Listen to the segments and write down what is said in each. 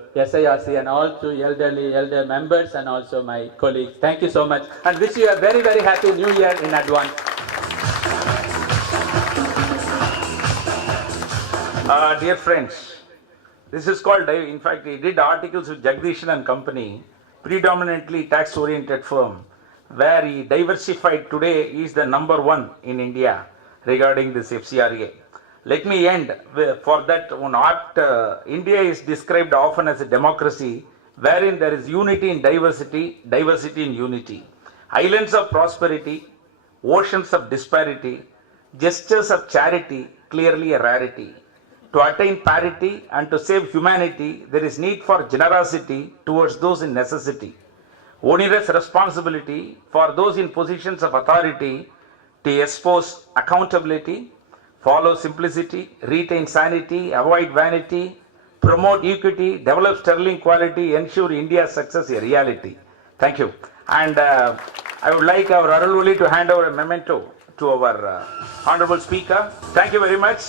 SIRC and all to elder members and also my colleagues. Thank you so much and wish you a very, very happy new year in advance. Dear friends, this is called, in fact, he did articles with Jagdishan and company, predominantly tax-oriented firm, where he diversified. Today is the number one in India regarding this FCRA. Let me end for that one art. India is described often as a democracy wherein there is unity in diversity, diversity in unity. Islands of prosperity, oceans of disparity, gestures of charity, clearly a rarity. To attain parity and to save humanity, there is need for generosity towards those in necessity. Onerous responsibility for those in positions of authority to expose accountability, follow simplicity, retain sanity, avoid vanity, promote equity, develop sterling quality, ensure India's success a reality. Thank you. And I would like our Arulvali to hand over a memento to our Honorable Speaker. Thank you very much.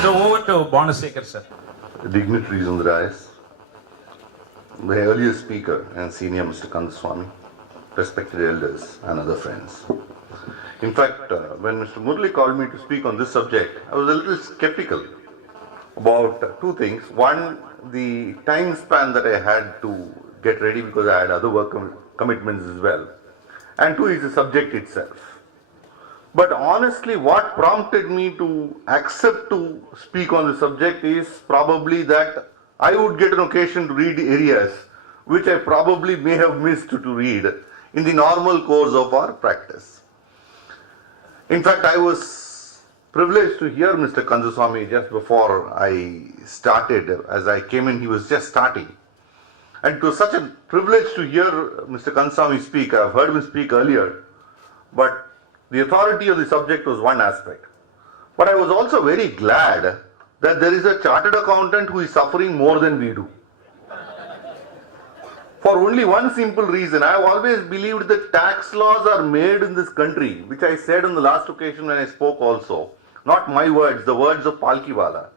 So over to Bonasekar, sir. Dignitaries on the dais, the earlier speaker and senior Mr. Kandaswamy, respected elders and other friends. In fact, when Mr. Murli called me to speak on this subject, I was a little skeptical about two things. One, the time span that I had to get ready because I had other work commitments as well. And two is the subject itself. But honestly, what prompted me to accept to speak on the subject is probably that I would get an occasion to read areas which I probably may have missed to read in the normal course of our practice. In fact, I was privileged to hear Mr. Kandaswamy just before I started. As I came in, he was just starting. And it was such a privilege to hear Mr. Kandaswamy speak. I've heard him speak earlier, but the authority of the subject was one aspect. But I was also very glad that there is a chartered accountant who is suffering more than we do. For only one simple reason, I have always believed that tax laws are made in this country, which I said on the last occasion when I spoke also. Not my words, the words of Palkiwala.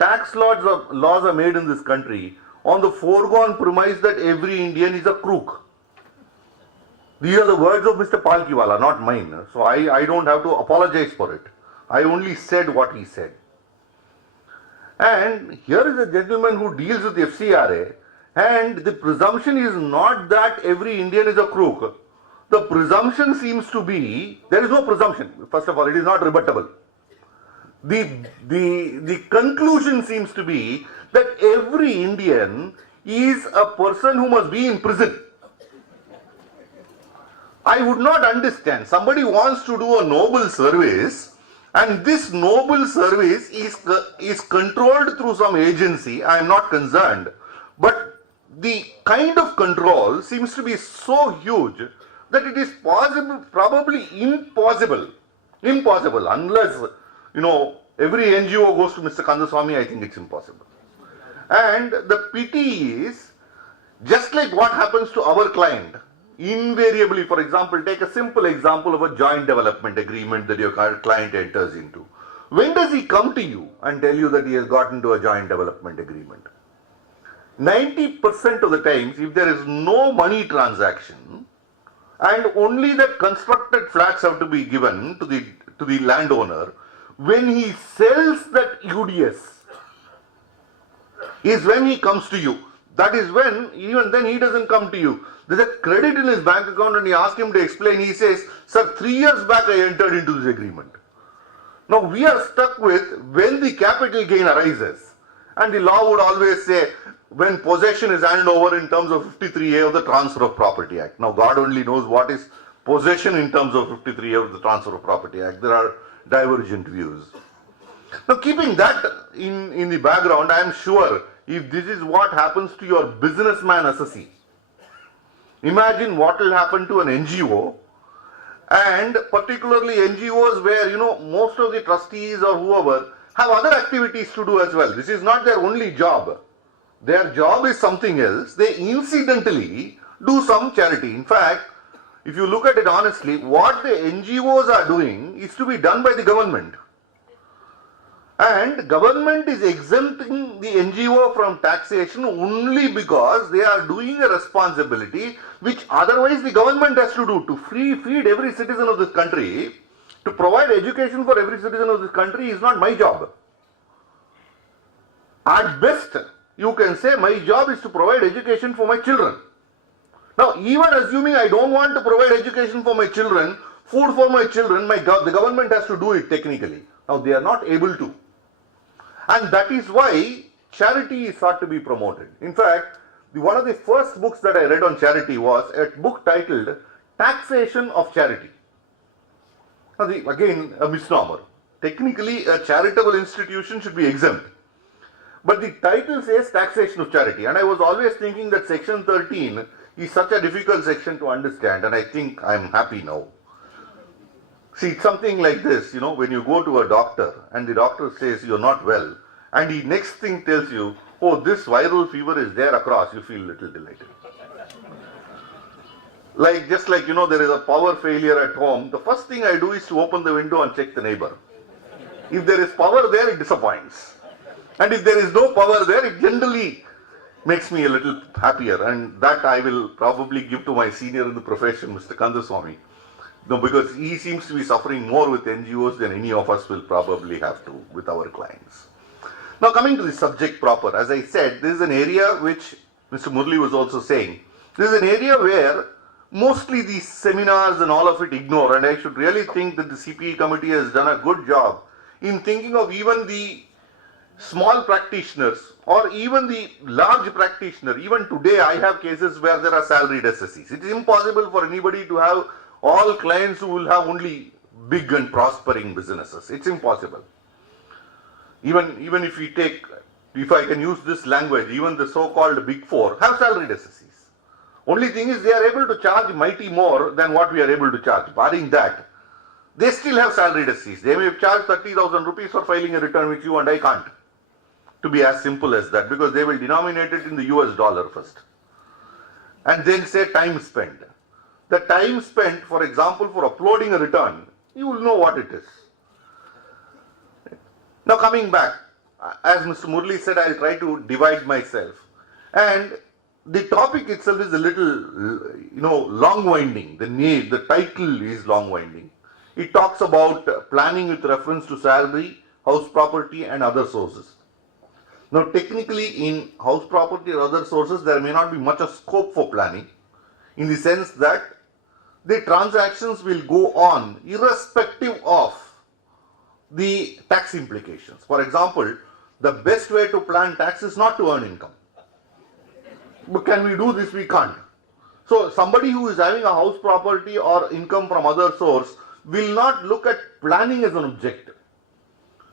Tax laws are made in this country on the foregone premise that every Indian is a crook. These are the words of Mr. Palkiwala, not mine. So I don't have to apologize for it. I only said what he said. And here is a gentleman who deals with FCRA, and the presumption is not that every Indian is a crook. The presumption seems to be, there is no presumption. First of all, it is not rebuttable. The conclusion seems to be that every Indian is a person who must be in prison. I would not understand. Somebody wants to do a noble service, and this noble service is controlled through some agency. I am not concerned. But the kind of control seems to be so huge that it is possible, probably impossible, unless, every NGO goes to Mr. Kandaswamy, I think it's impossible. And the pity is, just like what happens to our client, invariably, for example, take a simple example of a joint development agreement that your client enters into. When does he come to you and tell you that he has gotten to a joint development agreement? 90% of the times, if there is no money transaction and only the constructed flats have to be given to the landowner, when he sells that UDS is when he comes to you. That is when, even then he doesn't come to you. There's a credit in his bank account and you ask him to explain. He says, sir, 3 years back I entered into this agreement. Now we are stuck with when the capital gain arises. And the law would always say, when possession is handed over in terms of 53A of the Transfer of Property Act. Now God only knows what is possession in terms of 53A of the Transfer of Property Act. There are divergent views. Now keeping that in the background, I am sure if this is what happens to your businessman assessee, imagine what will happen to an NGO, and particularly NGOs where, most of the trustees or whoever have other activities to do as well. This is not their only job. Their job is something else. They incidentally do some charity. In fact, if you look at it honestly, what the NGOs are doing is to be done by the government. And government is exempting the NGO from taxation only because they are doing a responsibility which otherwise the government has to do to feed every citizen of this country. To provide education for every citizen of this country is not my job. At best, you can say my job is to provide education for my children. Now, even assuming I don't want to provide education for my children, food for my children, the government has to do it technically. Now, they are not able to. And that is why charity is sought to be promoted. In fact, one of the first books that I read on charity was a book titled Taxation of Charity. Now, again, a misnomer. Technically, a charitable institution should be exempt. But the title says taxation of charity. And I was always thinking that section 13 is such a difficult section to understand. And I think I'm happy now. See, it's something like this, when you go to a doctor and the doctor says you're not well, and the next thing tells you, oh, this viral fever is there across, you feel a little delighted. Just like, there is a power failure at home, the first thing I do is to open the window and check the neighbor. If there is power there, it disappoints. And if there is no power there, it generally makes me a little happier. And that I will probably give to my senior in the profession, Mr. Kandaswamy. No, because he seems to be suffering more with NGOs than any of us will probably have to with our clients. Now, coming to the subject proper, as I said, this is an area which Mr. Murli was also saying. This is an area where mostly these seminars and all of it ignore, and I should really think that the CPE committee has done a good job in thinking of even the small practitioners or even the large practitioner. Even today, I have cases where there are salaried SSCs. It is impossible for anybody to have all clients who will have only big and prospering businesses. It's impossible. Even if we take, if I can use this language, even the so-called big four have salaried SSCs. Only thing is they are able to charge mighty more than what we are able to charge. Barring that, they still have salaried SSCs. They may charge 30,000 rupees for filing a return which you and I can't. To be as simple as that, because they will denominate it in the US dollar first. And then say time spent. The time spent, for example, for uploading a return, you will know what it is. Now coming back, as Mr. Murli said, I'll try to divide myself. And the topic itself is a little, long-winding. The title is long-winding. It talks about planning with reference to salary, house property and other sources. Now technically in house property or other sources, there may not be much of scope for planning, in the sense that the transactions will go on irrespective of the tax implications. For example, the best way to plan tax is not to earn income. But can we do this? We can't. So somebody who is having a house property or income from other source will not look at planning as an objective.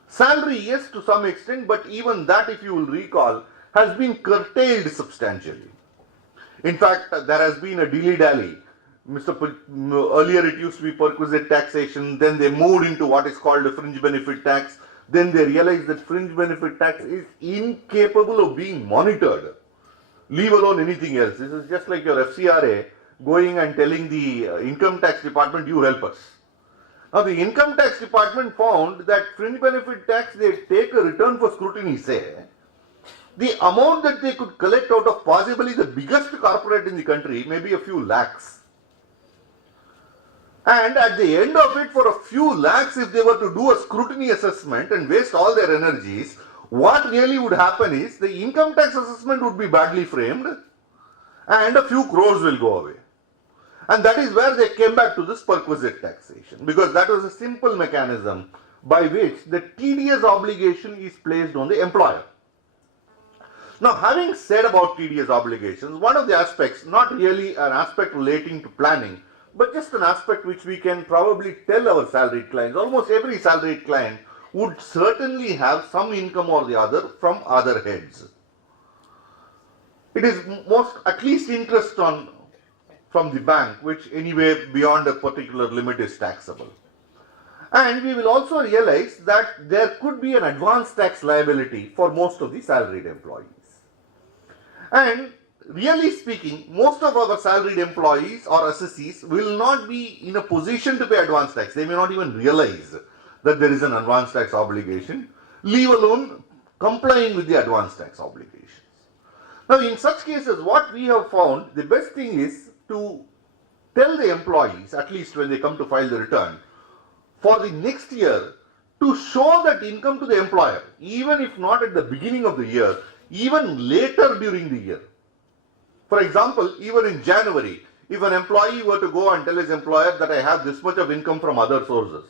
Salary, yes, to some extent, but even that, if you will recall, has been curtailed substantially. In fact, there has been a dilly-dally. Earlier it used to be perquisite taxation, then they moved into what is called a fringe benefit tax, then they realized that fringe benefit tax is incapable of being monitored, leave alone anything else. This is just like your FCRA going and telling the income tax department, you help us. Now the income tax department found that fringe benefit tax, they take a return for scrutiny, say, the amount that they could collect out of possibly the biggest corporate in the country may be a few lakhs. And at the end of it, for a few lakhs, if they were to do a scrutiny assessment and waste all their energies, what really would happen is the income tax assessment would be badly framed and a few crores will go away. And that is where they came back to this perquisite taxation, because that was a simple mechanism by which the TDS obligation is placed on the employer. Now, having said about TDS obligations, one of the aspects, not really an aspect relating to planning, but just an aspect which we can probably tell our salaried clients, almost every salaried client would certainly have some income or the other from other heads. It is at least interest from the bank, which anyway beyond a particular limit is taxable. And we will also realize that there could be an advance tax liability for most of the salaried employees. And really speaking, most of our salaried employees or assessees will not be in a position to pay advance tax. They may not even realize that there is an advance tax obligation, leave alone complying with the advance tax obligations. Now, in such cases, what we have found, the best thing is to tell the employees, at least when they come to file the return, for the next year, to show that income to the employer, even if not at the beginning of the year, even later during the year. For example, even in January, if an employee were to go and tell his employer that I have this much of income from other sources,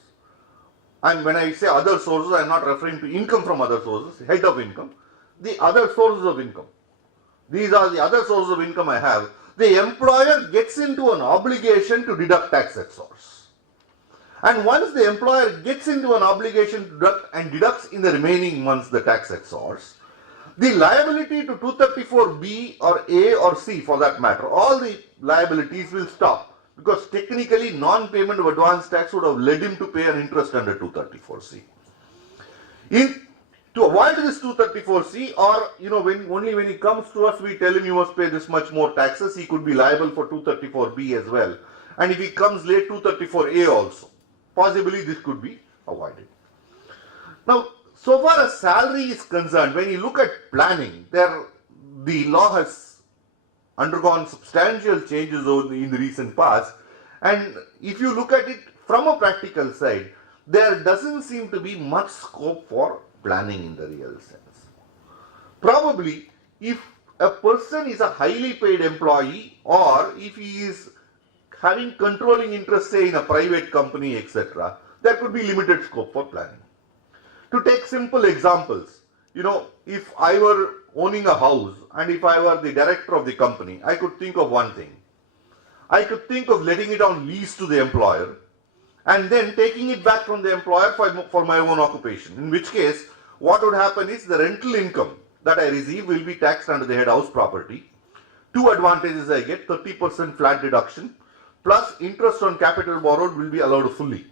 and when I say other sources, I am not referring to income from other sources, head of income, the other sources of income. These are the other sources of income I have. The employer gets into an obligation to deduct tax at source. And once the employer gets into an obligation to deduct and deducts in the remaining months the tax at source, the liability to 234B or A or C for that matter, all the liabilities will stop, because technically non-payment of advance tax would have led him to pay an interest under 234C. To avoid this 234C, or only when he comes to us we tell him you must pay this much more taxes, he could be liable for 234B as well. And if he comes late, 234A also. Possibly this could be avoided. Now, so far as salary is concerned, when you look at planning, the law has undergone substantial changes in the recent past, and if you look at it from a practical side, there doesn't seem to be much scope for planning in the real sense. Probably, if a person is a highly paid employee, or if he is having controlling interest, say in a private company, etc., there could be limited scope for planning. To take simple examples, if I were owning a house and if I were the director of the company, I could think of one thing. I could think of letting it on lease to the employer and then taking it back from the employer for my own occupation. In which case, what would happen is the rental income that I receive will be taxed under the head house property. Two advantages I get: 30% flat deduction plus interest on capital borrowed will be allowed fully.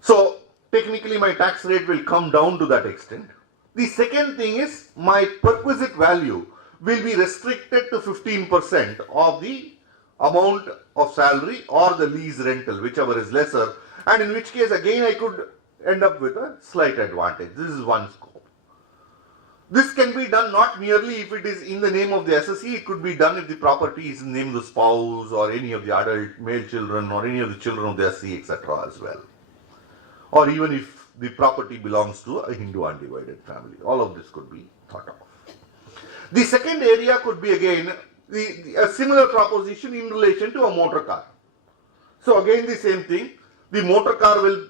So, technically my tax rate will come down to that extent. The second thing is my perquisite value will be restricted to 15% of the amount of salary or the lease rental, whichever is lesser, and in which case again I could end up with a slight advantage. This is one scope. This can be done not merely if it is in the name of the assessee, it could be done if the property is in the name of the spouse or any of the adult male children or any of the children of the assessee, etc. as well. Or even if the property belongs to a Hindu undivided family. All of this could be thought of. The second area could be again a similar proposition in relation to a motor car. So again the same thing, the motor car will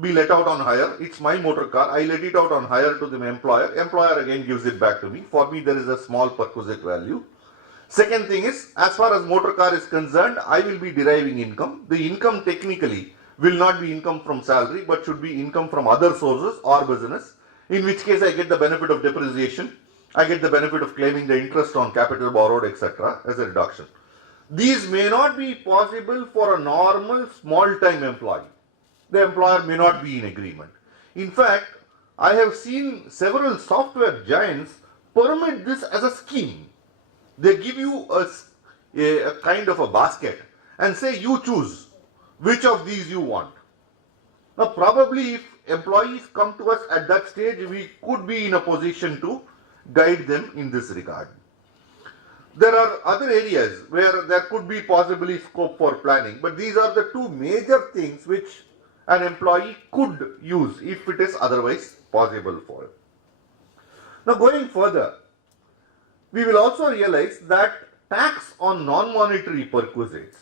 be let out on hire. It's my motor car, I let it out on hire to the employer. Employer again gives it back to me. For me there is a small perquisite value. Second thing is, as far as motor car is concerned, I will be deriving income. The income technically will not be income from salary, but should be income from other sources or business, in which case I get the benefit of depreciation, I get the benefit of claiming the interest on capital borrowed, etc. as a reduction. These may not be possible for a normal small-time employee. The employer may not be in agreement. In fact, I have seen several software giants permit this as a scheme. They give you a kind of a basket and say you choose which of these you want. Now probably if employees come to us at that stage, we could be in a position to guide them in this regard. There are other areas where there could be possibly scope for planning, but these are the two major things which an employee could use if it is otherwise possible for him. Now going further, we will also realize that tax on non-monetary perquisites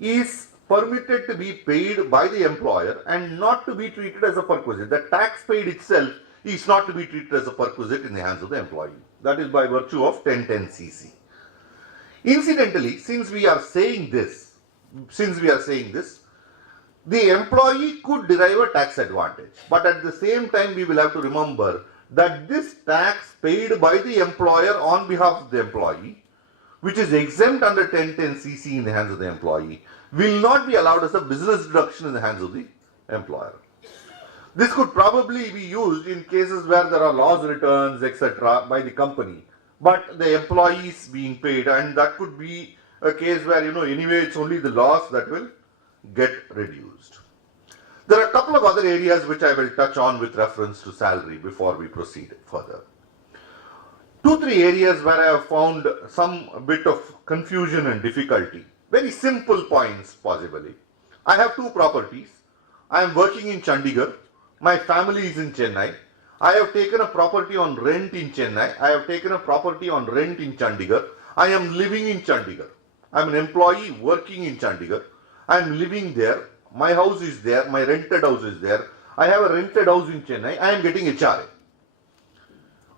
is permitted to be paid by the employer and not to be treated as a perquisite. The tax paid itself is not to be treated as a perquisite in the hands of the employee. That is by virtue of 1010cc. Incidentally, since we are saying this, the employee could derive a tax advantage. But at the same time, we will have to remember that this tax paid by the employer on behalf of the employee, which is exempt under 1010cc in the hands of the employee, will not be allowed as a business deduction in the hands of the employer. This could probably be used in cases where there are loss returns, etc. by the company, but the employee is being paid, and that could be a case where, anyway it's only the loss that will get reduced. There are a couple of other areas which I will touch on with reference to salary before we proceed further. 2-3 areas where I have found some bit of confusion and difficulty. Very simple points possibly. I have 2 properties. I am working in Chandigarh. My family is in Chennai. I have taken a property on rent in Chennai. I have taken a property on rent in Chandigarh. I am living in Chandigarh. I am an employee working in Chandigarh. I am living there. My house is there. My rented house is there. I have a rented house in Chennai. I am getting HRA.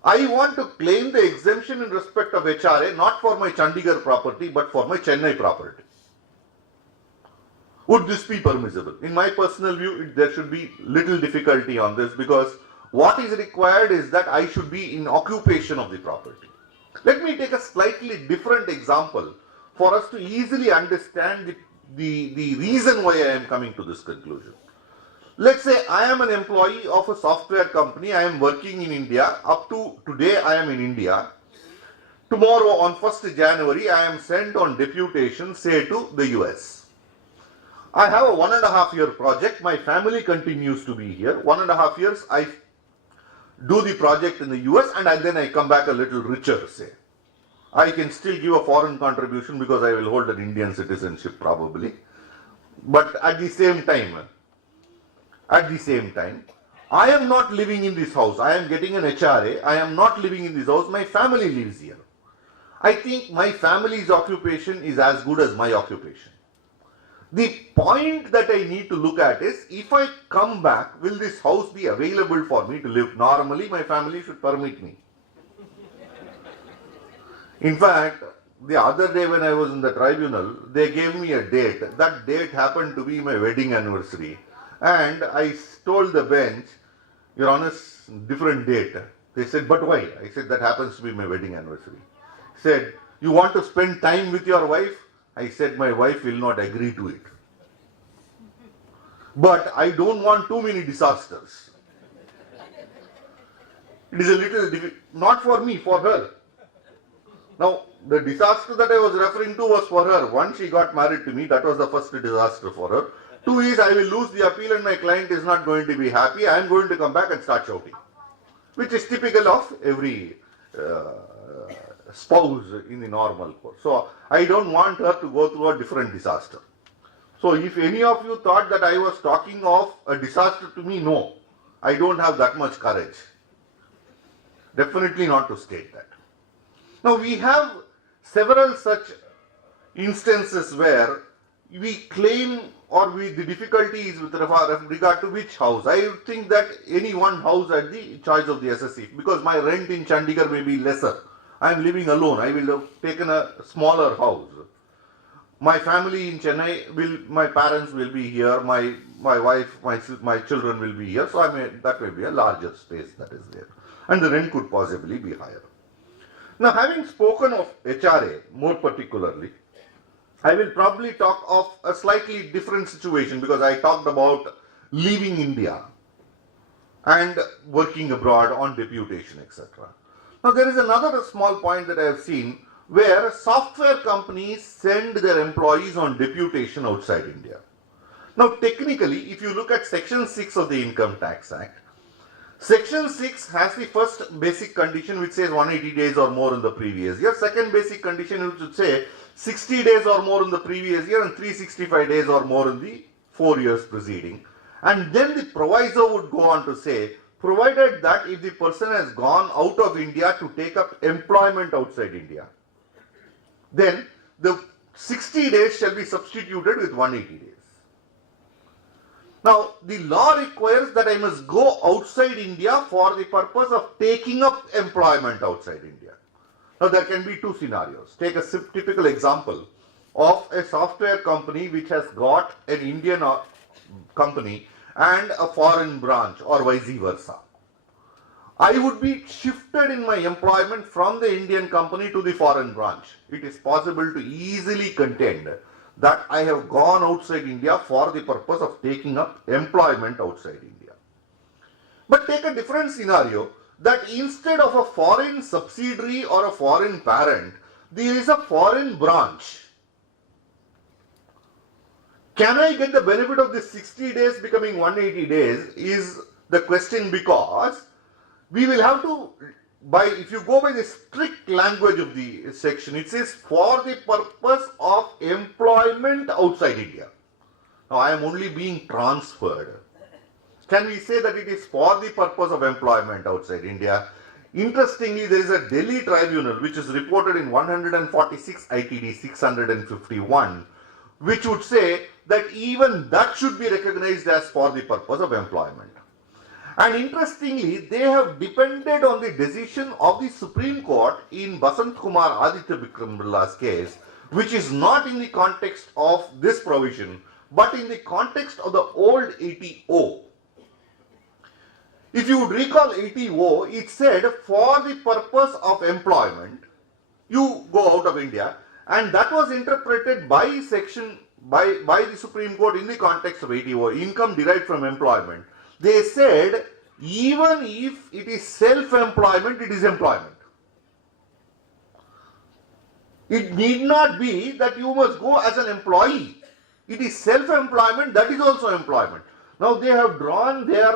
I want to claim the exemption in respect of HRA not for my Chandigarh property but for my Chennai property. Would this be permissible? In my personal view, there should be little difficulty on this, because what is required is that I should be in occupation of the property. Let me take a slightly different example for us to easily understand the reason why I am coming to this conclusion. Let's say I am an employee of a software company. I am working in India. Up to today I am in India. Tomorrow on 1st January I am sent on deputation, say, to the US. I have a 1.5 year project. My family continues to be here. 1.5 years I do the project in the US, and then I come back a little richer, say. I can still give a foreign contribution because I will hold an Indian citizenship probably. But at the same time, I am not living in this house. I am getting an HRA. I am not living in this house. My family lives here. I think my family's occupation is as good as my occupation. The point that I need to look at is, if I come back, will this house be available for me to live? Normally, my family should permit me. In fact, the other day when I was in the tribunal, they gave me a date. That date happened to be my wedding anniversary. And I told the bench, Your Honor, different date. They said, but why? I said, that happens to be my wedding anniversary. He said, you want to spend time with your wife? I said, my wife will not agree to it. But I don't want too many disasters. It is a little difficult, not for me, for her. Now, the disaster that I was referring to was for her. Once she got married to me, that was the first disaster for her. 2 is, I will lose the appeal and my client is not going to be happy. I am going to come back and start shouting, which is typical of every spouse in the normal course. So, I don't want her to go through a different disaster. So, if any of you thought that I was talking of a disaster to me, no. I don't have that much courage. Definitely not to state that. Now, we have several such instances where we claim, or the difficulty is with regard to which house. I think that any one house at the choice of the SSC, because my rent in Chandigarh may be lesser. I am living alone. I will have taken a smaller house. My family in Chennai, my parents will be here. My wife, my children will be here. So that may be a larger space that is there. And the rent could possibly be higher. Now, having spoken of HRA more particularly, I will probably talk of a slightly different situation, because I talked about leaving India and working abroad on deputation, etc. Now, there is another small point that I have seen where software companies send their employees on deputation outside India. Now, technically, if you look at Section 6 of the Income Tax Act, Section 6 has the first basic condition which says 180 days or more in the previous year. Second basic condition which would say 60 days or more in the previous year and 365 days or more in the 4 years preceding. And then the proviso would go on to say, provided that if the person has gone out of India to take up employment outside India, then the 60 days shall be substituted with 180 days. Now, the law requires that I must go outside India for the purpose of taking up employment outside India. Now, there can be two scenarios. Take a typical example of a software company which has got an Indian company and a foreign branch, or vice versa. I would be shifted in my employment from the Indian company to the foreign branch. It is possible to easily contend that I have gone outside India for the purpose of taking up employment outside India. But take a different scenario, that instead of a foreign subsidiary or a foreign parent, there is a foreign branch. Can I get the benefit of this 60 days becoming 180 days is the question, because we will have to, if you go by the strict language of the section, it says for the purpose of employment outside India. Now I am only being transferred. Can we say that it is for the purpose of employment outside India? Interestingly, there is a Delhi tribunal which is reported in 146 ITD 651, which would say that even that should be recognized as for the purpose of employment. And interestingly, they have depended on the decision of the Supreme Court in Basant Kumar Aditya Bikram Birla's case, which is not in the context of this provision, but in the context of the old 80O. If you would recall 80O, it said for the purpose of employment, you go out of India, and that was interpreted by the Supreme Court in the context of 80O, income derived from employment. They said even if it is self-employment, it is employment. It need not be that you must go as an employee. It is self-employment, that is also employment. Now they have drawn their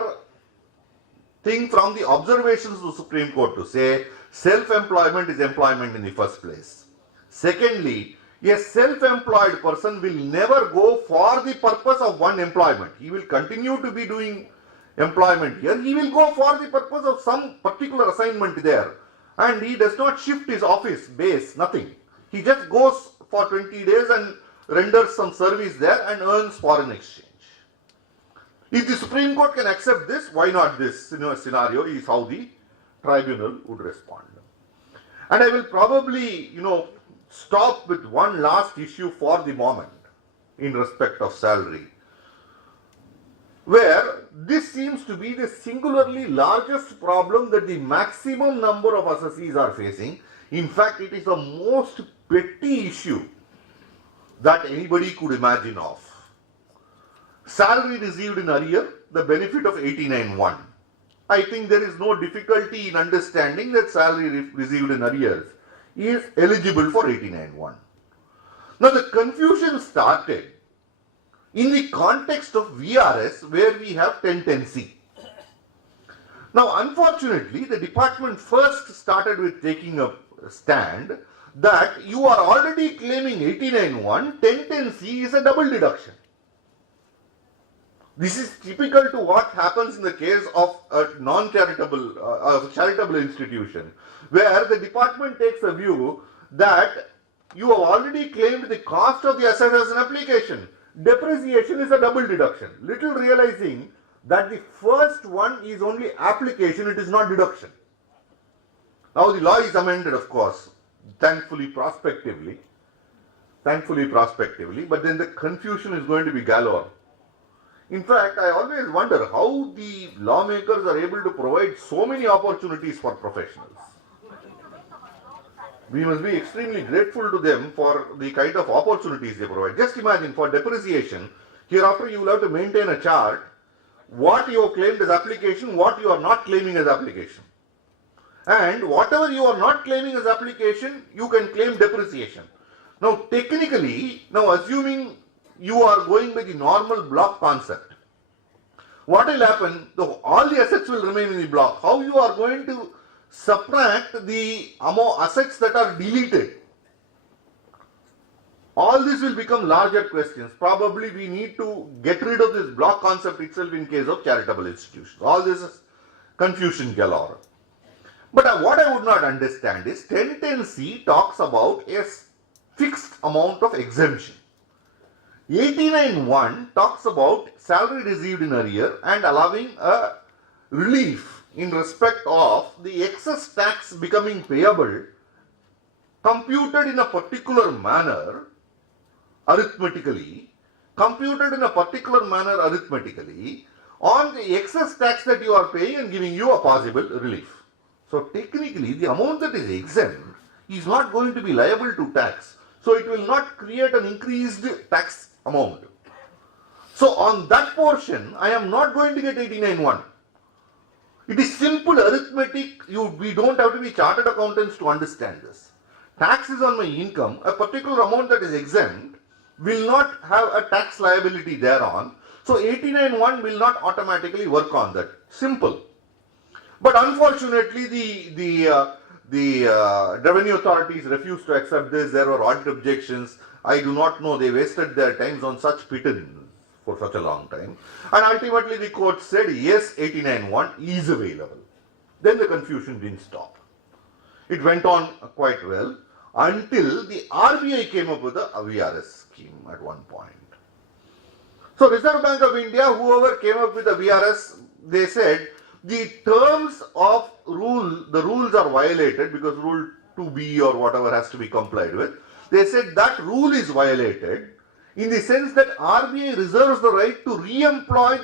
thing from the observations of the Supreme Court to say self-employment is employment in the first place. Secondly, a self-employed person will never go for the purpose of one employment. He will continue to be doing employment here. He will go for the purpose of some particular assignment there. And he does not shift his office base, nothing. He just goes for 20 days and renders some service there and earns foreign exchange. If the Supreme Court can accept this, why not this scenario is how the tribunal would respond. And I will probably, stop with one last issue for the moment in respect of salary, where this seems to be the singularly largest problem that the maximum number of assessees are facing. In fact, it is the most petty issue that anybody could imagine of. Salary received in arrear, the benefit of 89.1. I think there is no difficulty in understanding that salary received in arrears is eligible for 89.1. Now the confusion started in the context of VRS, where we have 1010C. Now unfortunately, the department first started with taking a stand that you are already claiming 89.1, 1010C is a double deduction. This is typical to what happens in the case of a non-charitable, charitable institution, where the department takes a view that you have already claimed the cost of the asset as an application. Depreciation is a double deduction, little realizing that the first one is only application, it is not deduction. Now the law is amended, of course, thankfully prospectively, but then the confusion is going to be galore. In fact, I always wonder how the lawmakers are able to provide so many opportunities for professionals. We must be extremely grateful to them for the kind of opportunities they provide. Just imagine, for depreciation, hereafter you will have to maintain a chart, what you have claimed as application, what you are not claiming as application. And whatever you are not claiming as application, you can claim depreciation. Now technically, assuming you are going by the normal block concept, what will happen? All the assets will remain in the block. How you are going to subtract the assets that are deleted? All this will become larger questions. Probably we need to get rid of this block concept itself in case of charitable institutions. All this is confusion galore. But what I would not understand is 1010C talks about a fixed amount of exemption. 89.1 talks about salary received in arrear and allowing a relief in respect of the excess tax becoming payable, computed in a particular manner arithmetically, on the excess tax that you are paying and giving you a possible relief. So technically, the amount that is exempt is not going to be liable to tax. So it will not create an increased tax amount. So on that portion, I am not going to get 89.1. It is simple arithmetic. We don't have to be chartered accountants to understand this. Tax is on my income. A particular amount that is exempt will not have a tax liability thereon. So 89(1) will not automatically work on that. Simple. But unfortunately, the revenue authorities refused to accept this. There were audit objections. I do not know. They wasted their times on such pittance for such a long time. And ultimately, the court said yes, 89(1) is available. Then the confusion didn't stop. It went on quite well until the RBI came up with a VRS scheme at one point. So Reserve Bank of India, whoever came up with the VRS, they said the terms of the rules are violated because rule 2B or whatever has to be complied with. They said that rule is violated in the sense that RBI reserves the right to re-employ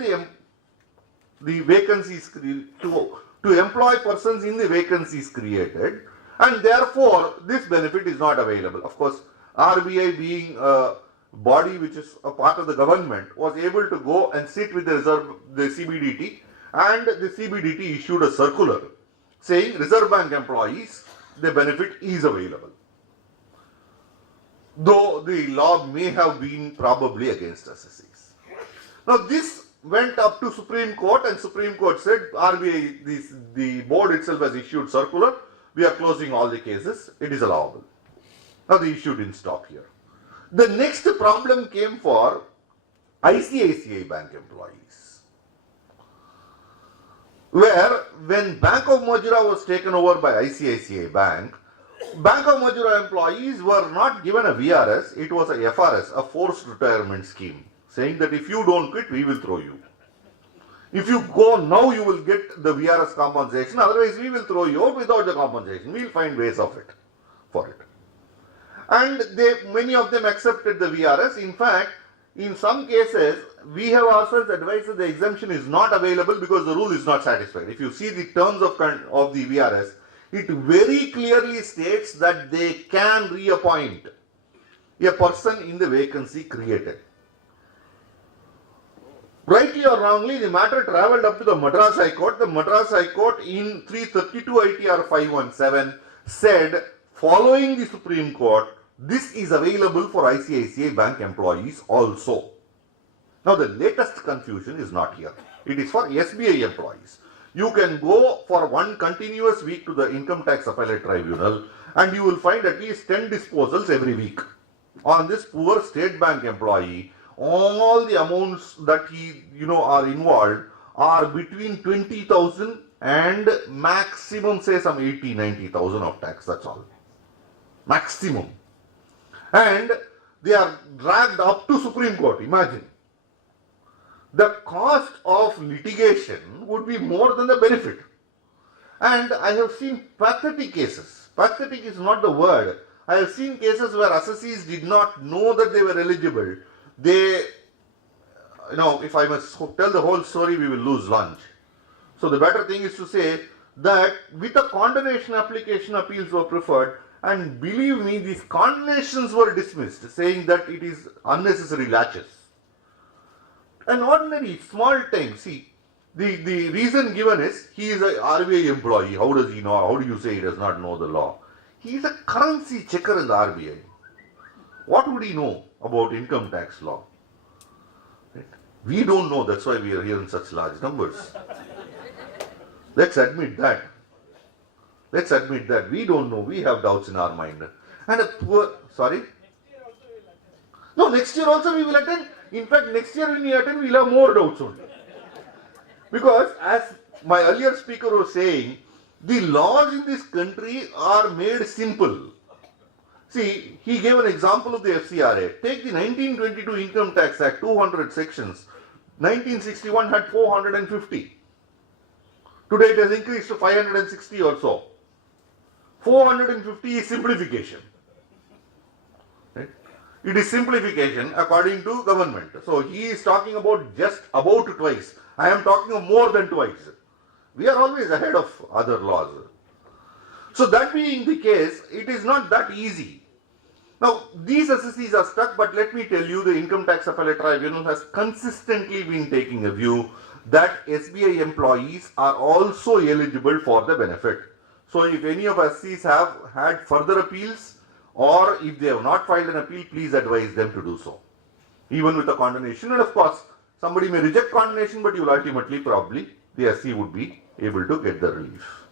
the vacancies, to employ persons in the vacancies created, and therefore this benefit is not available. Of course, RBI being a body which is a part of the government was able to go and sit with the CBDT, and the CBDT issued a circular saying Reserve Bank employees, the benefit is available. Though the law may have been probably against SSEs. Now this went up to Supreme Court, and Supreme Court said RBI, the board itself has issued circular, we are closing all the cases, it is allowable. Now the issue didn't stop here. The next problem came for ICICI Bank employees, where when Bank of Madura was taken over by ICICI Bank, Bank of Madura employees were not given a VRS, it was a FRS, a forced retirement scheme, saying that if you don't quit, we will throw you. If you go now, you will get the VRS compensation, otherwise we will throw you out without the compensation. We will find ways of it, for it. And many of them accepted the VRS. In fact, in some cases, we have ourselves advised that the exemption is not available because the rule is not satisfied. If you see the terms of the VRS, it very clearly states that they can reappoint a person in the vacancy created. Rightly or wrongly, the matter travelled up to the Madras High Court. The Madras High Court in 332 ITR 517 said, following the Supreme Court, this is available for ICICI Bank employees also. Now the latest confusion is not here. It is for SBI employees. You can go for one continuous week to the Income Tax Appellate Tribunal and you will find at least 10 disposals every week. On this poor State Bank employee, all the amounts that are involved are between 20,000 and maximum say some 80-90,000 of tax, that's all. Maximum. And they are dragged up to Supreme Court, imagine. The cost of litigation would be more than the benefit. And I have seen pathetic cases. Pathetic is not the word. I have seen cases where assessees did not know that they were eligible. They, if I must tell the whole story, we will lose lunch. So the better thing is to say that with a condemnation application, appeals were preferred, and believe me, these condemnations were dismissed, saying that it is unnecessary latches. An ordinary small time, see, the reason given is he is a RBI employee. How does he know? How do you say he does not know the law? He is a currency checker in the RBI. What would he know about income tax law? Right? We don't know, that's why we are here in such large numbers. Let's admit that. Let's admit that. We don't know, we have doubts in our mind. And a poor, sorry? No, next year also we will attend. In fact, next year when we attend, we will have more doubts only. Because as my earlier speaker was saying, the laws in this country are made simple. See, he gave an example of the FCRA. Take the 1922 Income Tax Act, 200 sections. 1961 had 450. Today it has increased to 560 or so. 450 is simplification. Right? It is simplification according to government. So he is talking about just about twice. I am talking of more than twice. We are always ahead of other laws. So that being the case, it is not that easy. Now, these assessees are stuck, but let me tell you, the Income Tax Appellate Tribunal has consistently been taking a view that SBI employees are also eligible for the benefit. So if any of SCs have had further appeals or if they have not filed an appeal, please advise them to do so. Even with a condemnation, and of course, somebody may reject condemnation, but you will ultimately probably, the SC would be able to get the relief.